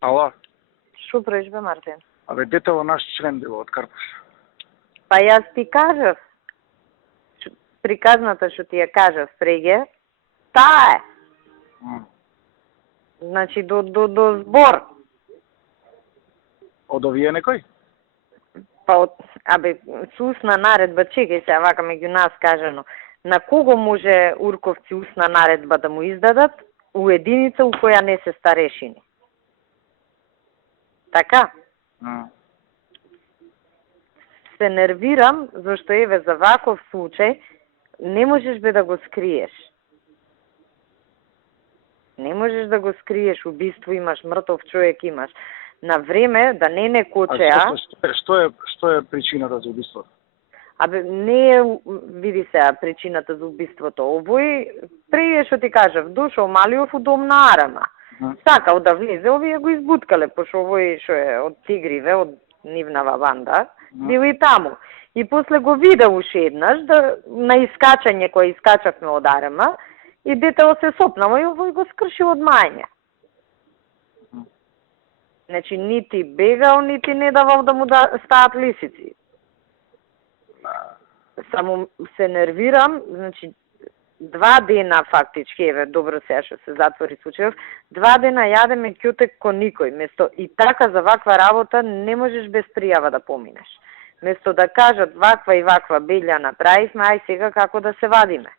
Ала, Шо правиш бе, Мартин? абе детево наш член било од Карпуш. Па јас ти кажав, приказната што ти ја кажав преге, таа е. Значи до збор. Од овие некој? Па усна наредба, чекај се, вака меѓу нас кажано. На кого може Урковци усна наредба да му издадат? У единица у која не се старешини. Така? Се нервирам, зашто еве за ваков случај не можеш бе да го скриеш. Не можеш да го скриеш, убиство имаш, мртов човек имаш. На време да не кочеа. Што е причината за убиството? Абе, не е, види се, причината за убиството. Овој, преје што ти кажав, дошол Малиов у дом на Арама. Сакал да влезе, овие го избуткале, пошто овој што е од Тигриве, од нивнава банда, бил и таму. И после го виде уште еднаш, на искачање кој искачавме од Арама, и детево се сопнало и овој го скрши од мајње. Значи, нити бегал, нити не давал да му стаат лисици. Само се нервирам, значи, 2 дена фактички, еве, добро сега што се затвори случајов, 2 дена јадеме ќотек ко никој, место и така за ваква работа не можеш без пријава да поминеш. Место да кажат ваква и ваква белја направивме, ај сега како да се вадиме.